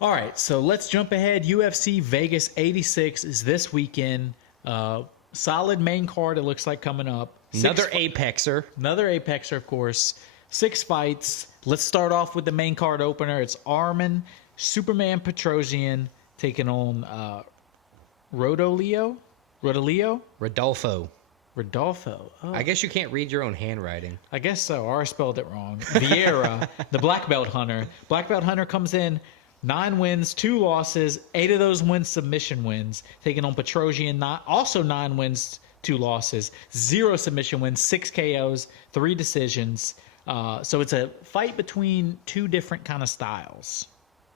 All right, so let's jump ahead. UFC Vegas 86 is this weekend. Solid main card, it looks like, coming up. Another Apexer. Another Apexer, of course. 6 fights. Let's start off with the main card opener. It's Armen, Superman Petrosyan taking on Rodolfo. Rodolfo. Oh, I guess you can't read your own handwriting. I guess so. Or I spelled it wrong. Vieira, the black belt hunter. Black belt hunter comes in 9 wins, 2 losses. 8 of those wins submission wins. Taking on Petrosyan, also 9 wins, 2 losses. 0 submission wins, 6 KOs, 3 decisions. So it's a fight between 2 different kind of styles.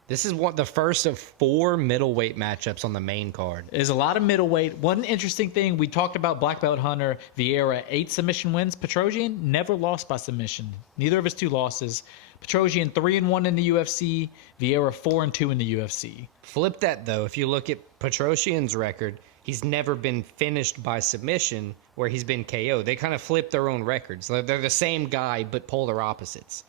This is the first of 4 middleweight matchups on the main card. There's a lot of middleweight. One interesting thing, we talked about black belt hunter Vieira, 8 submission wins. Petrosyan never lost by submission. Neither of his 2 losses. Petrosyan 3-1 in the UFC. Vieira 4-2 in the UFC. Flip that though. If you look at Petrosyan's record, he's never been finished by submission where he's been KO. They kind of flip their own records. They're the same guy, but polar opposites.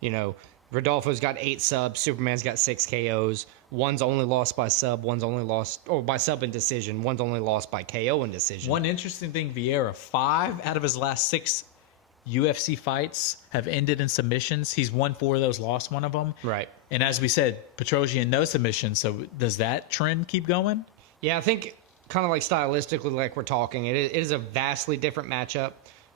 You know, Rodolfo's got 8 subs. Superman's got 6 KOs. One's only lost by sub. One's only lost by sub and decision. One's only lost by KO and decision. One interesting thing, Vieira, 5 out of his last 6 UFC fights have ended in submissions. He's won 4 of those, lost 1 of them. Right. And as we said, Petrosyan, no submission. So does that trend keep going? Yeah, I think kind of like stylistically, like we're talking, it is a vastly different matchup.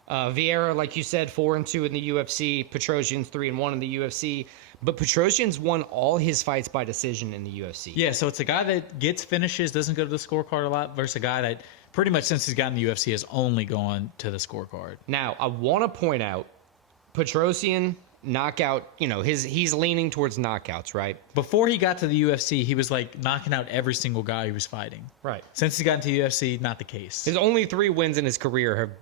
Vieira, like you said, 4-2 in the UFC. Petrosyan's 3-1 in the UFC. But Petrosyan's won all his fights by decision in the UFC. Yeah, so it's a guy that gets finishes, doesn't go to the scorecard a lot, versus a guy that pretty much since he's gotten the UFC has only gone to the scorecard. Now, I want to point out, Petrosyan knockout, he's leaning towards knockouts, right? Before he got to the UFC, he was like knocking out every single guy he was fighting. Right. Since he got into the UFC, not the case. His only 3 wins in his career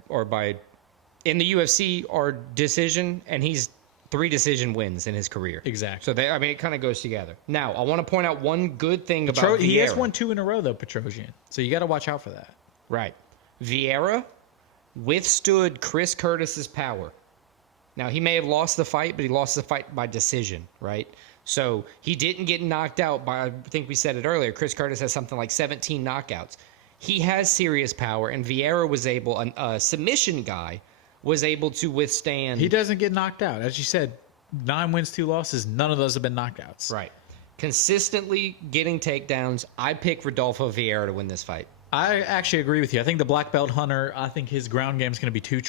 in the UFC are decision, and he's 3 decision wins in his career. Exactly. So it kind of goes together. Now, I want to point out one good thing about Vieira. He has won 2 in a row though, Petrosyan. So you got to watch out for that. Right. Vieira withstood Chris Curtis's power. Now, he may have lost the fight, but he lost the fight by decision, right? So he didn't get knocked out by, I think we said it earlier, Chris Curtis has something like 17 knockouts. He has serious power, and Vieira was able, a submission guy, was able to withstand. He doesn't get knocked out. As you said, 9 wins, 2 losses. None of those have been knockouts. Right. Consistently getting takedowns. I pick Rodolfo Vieira to win this fight. I actually agree with you. I think the black belt hunter, I think his ground game is going to be too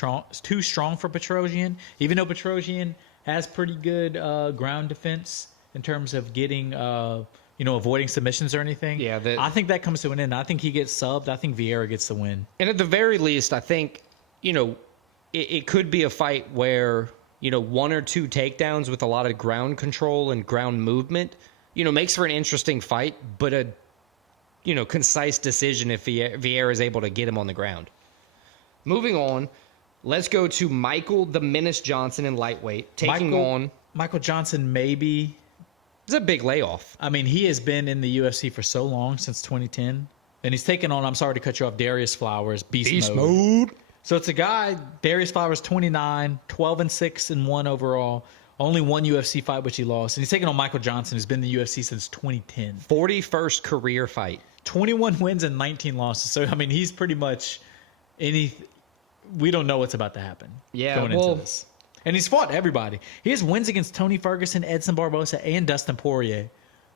strong for Petrosyan. Even though Petrosyan has pretty good ground defense in terms of getting, avoiding submissions or anything. Yeah, I think that comes to an end. I think he gets subbed. I think Vieira gets the win. And at the very least, I think, it could be a fight where, 1 or 2 takedowns with a lot of ground control and ground movement, makes for an interesting fight, but a concise decision if Vieira is able to get him on the ground. Moving on, let's go to Michael the Menace Johnson in lightweight, taking on Michael Johnson. Maybe it's a big layoff. I mean, he has been in the UFC for so long, since 2010, and he's taken on, I'm sorry to cut you off, Darrius Flowers, beast mode. So it's a guy, Darrius Flowers, 29, 12-6-1 overall. Only 1 UFC fight, which he lost. And he's taking on Michael Johnson, who's been in the UFC since 2010. 41st career fight. 21 wins and 19 losses. So, I mean, he's pretty much we don't know what's about to happen going into this. And he's fought everybody. He has wins against Tony Ferguson, Edson Barbosa, and Dustin Poirier.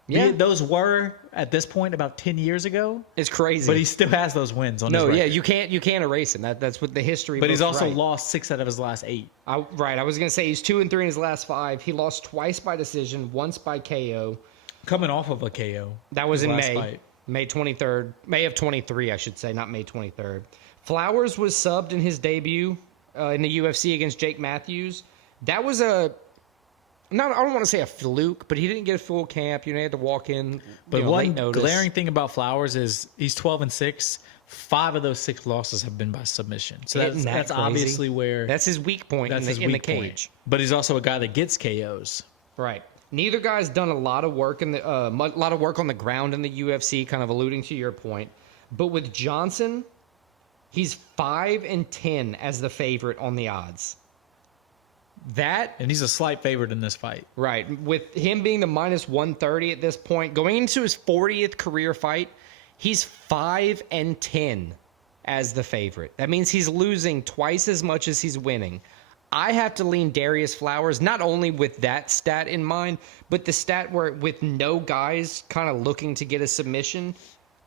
Yeah. Those were, at this point, about 10 years ago. It's crazy. But he still has those wins on his record. Yeah, you can't erase him. That's what the history. But he's also lost 6 out of his last 8. I was going to say he's 2-3 in his last 5. He lost twice by decision, once by KO. Coming off of a KO. That was in May. Fight. May 23rd. May of 23, I should say, not May 23rd. Flowers was subbed in his debut in the UFC against Jake Matthews. That was I don't want to say a fluke, but he didn't get a full camp. He had to walk in. But one glaring thing about Flowers is he's 12-6. 5 of those 6 losses have been by submission. So that's obviously where that's his weak point in the cage. But he's also a guy that gets KOs. Right. Neither guy's done a lot of work on the ground in the UFC, kind of alluding to your point. But with Johnson, he's 5-10 as the favorite on the odds. That And he's a slight favorite in this fight. right, with him being the minus 130 at this point, going into his 40th career fight, he's 5-10 as the favorite. That means he's losing twice as much as he's winning. I have to lean Darrius Flowers, not only with that stat in mind, but the stat where with no guys kind of looking to get a submission.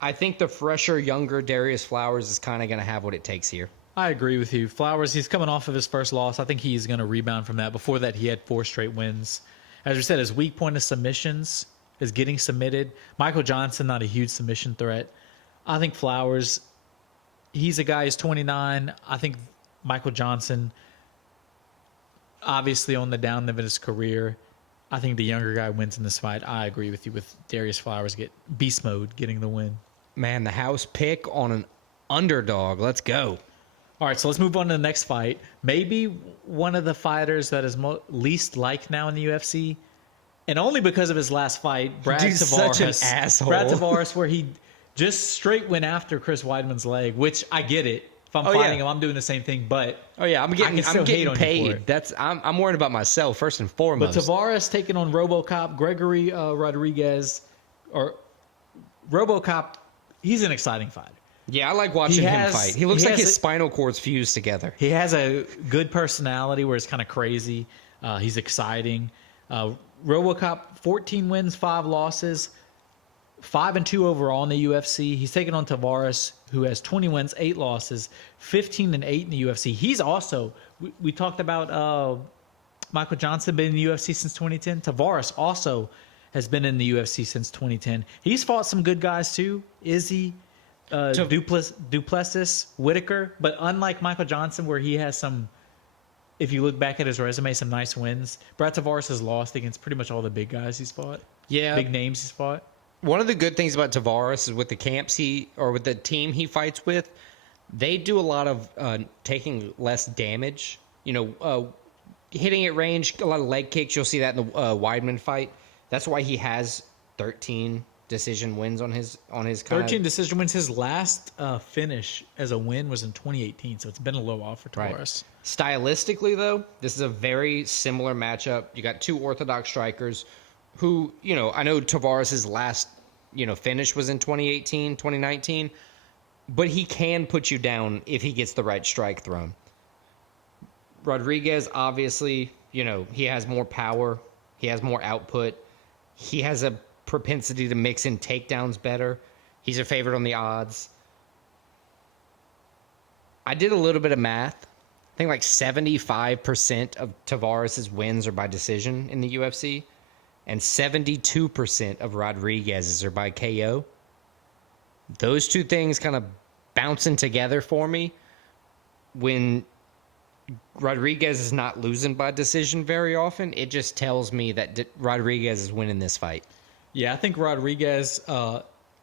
I think the fresher, younger Darrius Flowers is kind of going to have what it takes here. I agree with you. Flowers, he's coming off of his first loss. I think he's going to rebound from that. Before that, he had 4 straight wins. As we said, his weak point is submissions, is getting submitted. Michael Johnson, not a huge submission threat. I think Flowers, he's a guy who's 29. I think Michael Johnson, obviously on the down of his career, I think the younger guy wins in this fight. I agree with you with Darrius Flowers get beast mode getting the win. Man, the house pick on an underdog. Let's go. All right, so let's move on to the next fight. Maybe one of the fighters that is least liked now in the UFC, and only because of his last fight, Brad Dude's Tavares. such an asshole. Brad Tavares, where he just straight went after Chris Weidman's leg, which I get it. If I'm fighting him, I'm doing the same thing. But Oh yeah, I'm getting still hate on you for paid. it. That's I'm worried about myself first and foremost. But Tavares taking on RoboCop, Gregory Rodrigues, or RoboCop, he's an exciting fighter. Yeah, I like watching him fight. He looks like his a- spinal cord's fused together. He has a good personality where it's kind of crazy. He's exciting. RoboCop, 14 wins, 5 losses, 5-2 overall in the UFC. He's taking on Tavares, who has 20 wins, 8 losses, 15-8 in the UFC. He's also, we talked about Michael Johnson been in the UFC since 2010. Tavares also has been in the UFC since 2010. He's fought some good guys too. Izzy, Duplessis, Whitaker. But unlike Michael Johnson, where he has some, if you look back at his resume, some nice wins, Brad Tavares has lost against pretty much all the big guys he's fought. Yeah. Big names he's fought. One of the good things about Tavares is with the camps with the team he fights with, they do a lot of taking less damage. Hitting at range, a lot of leg kicks. You'll see that in the Weidman fight. That's why he has 13 decision wins on his 13 decision wins. His last finish as a win was in 2018, so it's been a little while for Tavares. Right. Stylistically, though, this is a very similar matchup. You got 2 orthodox strikers who, I know Tavares' last, finish was in 2018, 2019, but he can put you down if he gets the right strike thrown. Rodrigues, obviously, he has more power. He has more output. He has a propensity to mix in takedowns better. He's a favorite on the odds. I did a little bit of math. I think like 75% of Tavares' wins are by decision in the UFC, and 72% of Rodriguez's are by KO. Those two things kind of bouncing together for me. When Rodrigues is not losing by decision very often, it just tells me that Rodrigues is winning this fight. Yeah, I think Rodrigues,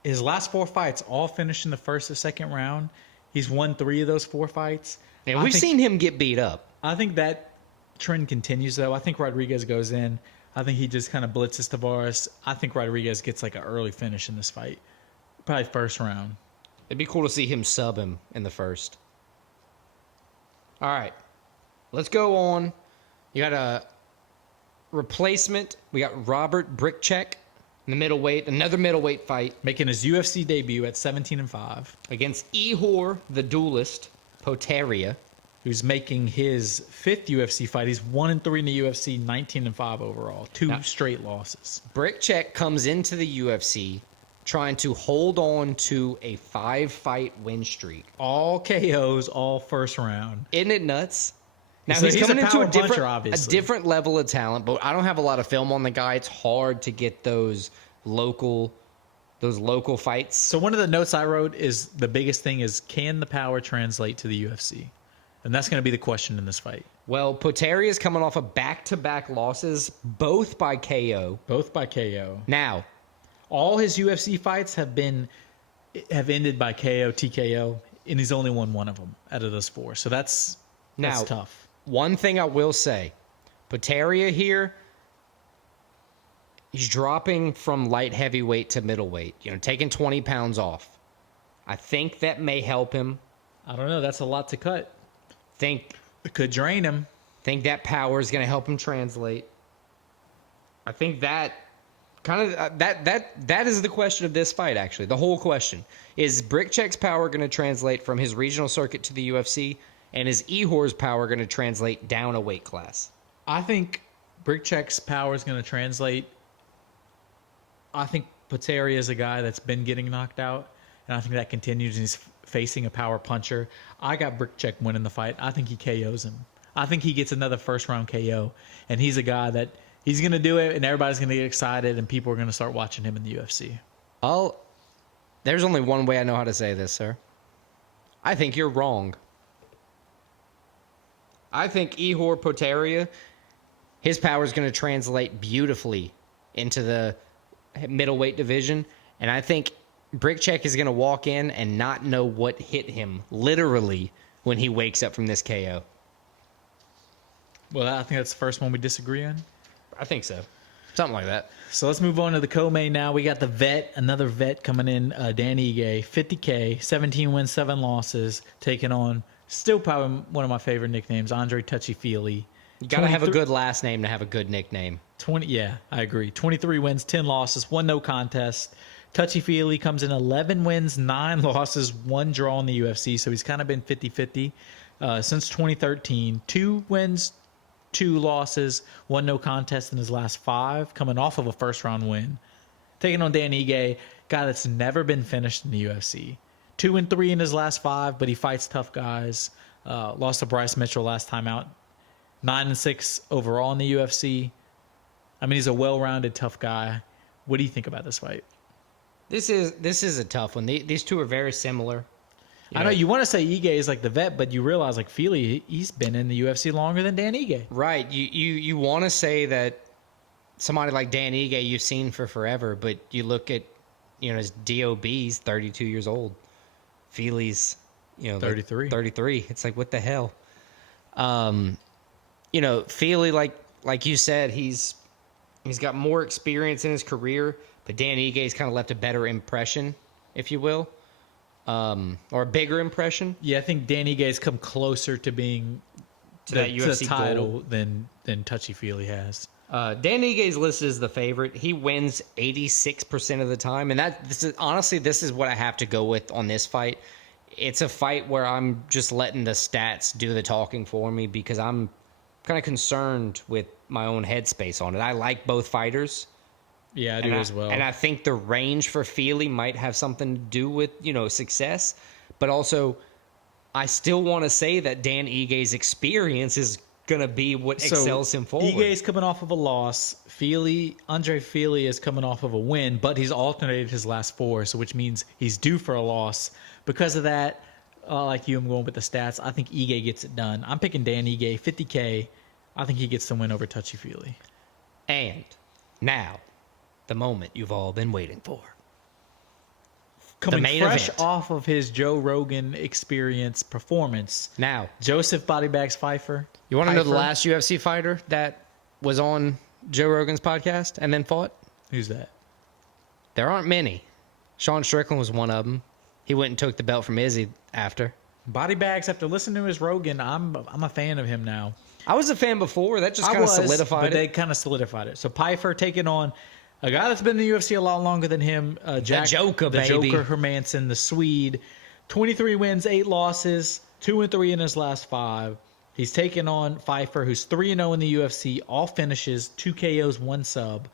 his last 4 fights all finished in the first or second round. He's won 3 of those 4 fights. And we've seen him get beat up. I think that trend continues, though. I think Rodrigues goes in. I think he just kind of blitzes Tavares. I think Rodrigues gets like an early finish in this fight. Probably first round. It'd be cool to see him sub him in the first. All right. Let's go on. You got a replacement. We got Robert Bryczek in the middleweight. Another middleweight fight. Making his UFC debut at 17-5. Against Ihor, the duelist, Potieria. Who's making his 5th UFC fight. He's 1-3 in the UFC, 19-5 overall. 2 straight losses. Bryczek comes into the UFC trying to hold on to a 5-fight win streak. All KOs, all first round. Isn't it nuts? Now So he's he's coming a into power a puncher, obviously. different level of talent, but I don't have a lot of film on the guy. It's hard to get those local fights. So one of the notes I wrote is the biggest thing is, can the power translate to the UFC? And that's going to be the question in this fight. Well, Potieria is coming off of back-to-back losses, both by KO. Both by KO. Now, All his UFC fights have ended by KO, TKO, and he's only won 1 of them out of those 4. So that's tough. One thing I will say, Potieria here, he's dropping from light heavyweight to middleweight, taking 20 pounds off. I think that may help him. I don't know. That's a lot to cut. Think It could drain him. I think that power is going to help him translate. I think that kind of that is the question of this fight. Actually, the whole question is: Bryczek's power going to translate from his regional circuit to the UFC, and is Ihor's power going to translate down a weight class? I think Bryczek's power is going to translate. I think Potieria is a guy that's been getting knocked out, and I think that continues. And he's facing a power puncher. I got Bryczek winning the fight. I think he KOs him. I think he gets another first-round KO, and he's a guy that he's going to do it, and everybody's going to get excited, and people are going to start watching him in the UFC. There's only one way I know how to say this, sir. I think you're wrong. I think Ihor Potieria, his power is going to translate beautifully into the middleweight division, and I think Bryczek is going to walk in and not know what hit him, literally, when he wakes up from this KO. Well, I think that's the first one we disagree on. I think so. Something like that. So let's move on to the co-main now. We got the vet, another vet coming in, Dan Ige, 50K, 17 wins, 7 losses, taking on, still probably one of my favorite nicknames, Andre Fili. You got to have a good last name to have a good nickname. Yeah, I agree. 23 wins, 10 losses, 1 no contest. Fili comes in 11 wins, 9 losses, 1 draw in the UFC, so he's kind of been 50-50 since 2013. 2 wins, 2 losses, 1 no contest in his last 5, coming off of a first-round win. Taking on Dan Ige, guy that's never been finished in the UFC. 2-3 in his last 5, but he fights tough guys. Lost to Bryce Mitchell last time out. 9-6 overall in the UFC. I mean, he's a well-rounded, tough guy. What do you think about this fight? This is a tough one. These two are very similar. I know you want to say Ige is like the vet, but you realize like Fili, he's been in the UFC longer than Dan Ige. Right. You want to say that somebody like Dan Ige you've seen for forever, but you look at his DOB's 32 years old. Fili's 33. Like 33. It's like, what the hell? Fili, like you said, he's got more experience in his career, but Dan Ige's kind of left a better impression, if you will. Or a bigger impression. Yeah, I think Dan Ige's come closer to being that UFC title gold than Fili has. Dan Ige's listed as the favorite. He wins 86% of the time, and this is what I have to go with on this fight. It's a fight where I'm just letting the stats do the talking for me because I'm kind of concerned with my own headspace on it. I like both fighters. Yeah, I do as well. And I think the range for Fili might have something to do with, success. But also, I still want to say that Dan Ige's experience is going to be what excels him forward. Ige's coming off of a loss. Andre Fili is coming off of a win, but he's alternated his last 4, so which means he's due for a loss. Because of that, like you, I'm going with the stats. I think Ige gets it done. I'm picking Dan Ige, 50K. I think he gets the win over Fili. And now, the moment you've all been waiting for. Coming fresh event. Off of his Joe Rogan experience performance. Now, Joseph BodyBagz Pyfer. You want to know the last UFC fighter that was on Joe Rogan's podcast and then fought? Who's that? There aren't many. Sean Strickland was one of them. He went and took the belt from Izzy after. BodyBagz, after listening to his Rogan, I'm a fan of him now. I was a fan before. That just kind of solidified it. But they kind of solidified it. So Pyfer taking on a guy that's been in the UFC a lot longer than him. The Joker, Hermansson, the Swede. 23 wins, 8 losses, 2-3 in his last 5. He's taking on Pyfer, who's 3-0 in the UFC, all finishes, 2 KOs, 1 sub.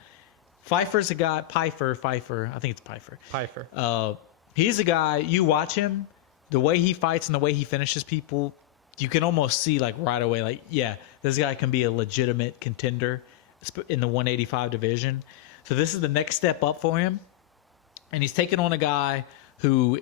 Pyfer's a guy, Pyfer, I think it's Pyfer. Pyfer. He's a guy, you watch him, the way he fights and the way he finishes people, you can almost see like right away, like, yeah, this guy can be a legitimate contender in the 185 division. So this is the next step up for him. And he's taking on a guy who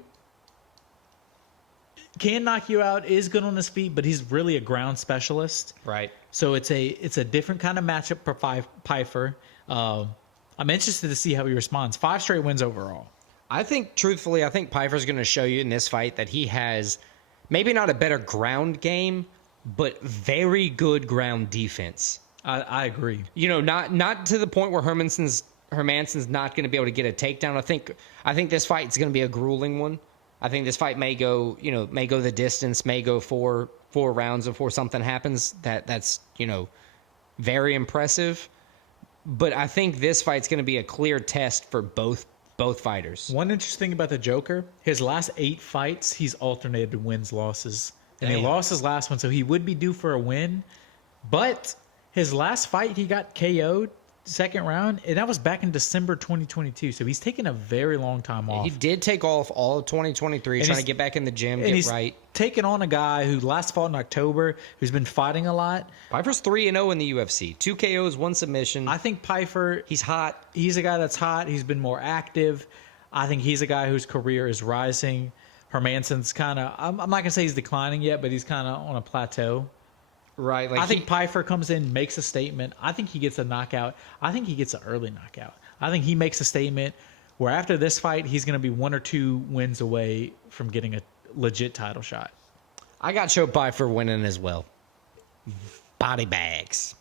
can knock you out, is good on his feet, but he's really a ground specialist. Right. So it's a different kind of matchup for Pyfer. I'm interested to see how he responds. 5 straight wins overall. Truthfully, I think Pyfer's going to show you in this fight that he has maybe not a better ground game, but very good ground defense. I agree. Not to the point where Hermansson's not going to be able to get a takedown. I think this fight is going to be a grueling one. I think this fight may go the distance, may go 4 4 rounds before something happens, that's, very impressive. But I think this fight's going to be a clear test for both fighters. One interesting thing about the Joker, his last 8 fights, he's alternated wins, losses. And he Damn. lost his last one, so he would be due for a win. But his last fight, he got KO'd second round, and that was back in December 2022. So he's taken a very long time off. He did take off all of 2023, And trying to he's- get back in the gym, and get he's right. taken on a guy who last fought in October, who's been fighting a lot. Pyfer's 3-0 in the UFC. 2 KOs, 1 submission. I think Pyfer, He's hot. he's a guy that's hot. He's been more active. I think he's a guy whose career is rising. Hermansson's kind of, I'm not going to say he's declining yet, but he's kind of on a plateau. Right. I think Pyfer comes in, makes a statement. I think he gets a knockout. I think he gets an early knockout. I think he makes a statement where after this fight, he's going to be 1 or 2 wins away from getting a legit title shot. I got Joe Pyfer winning as well. BodyBagz.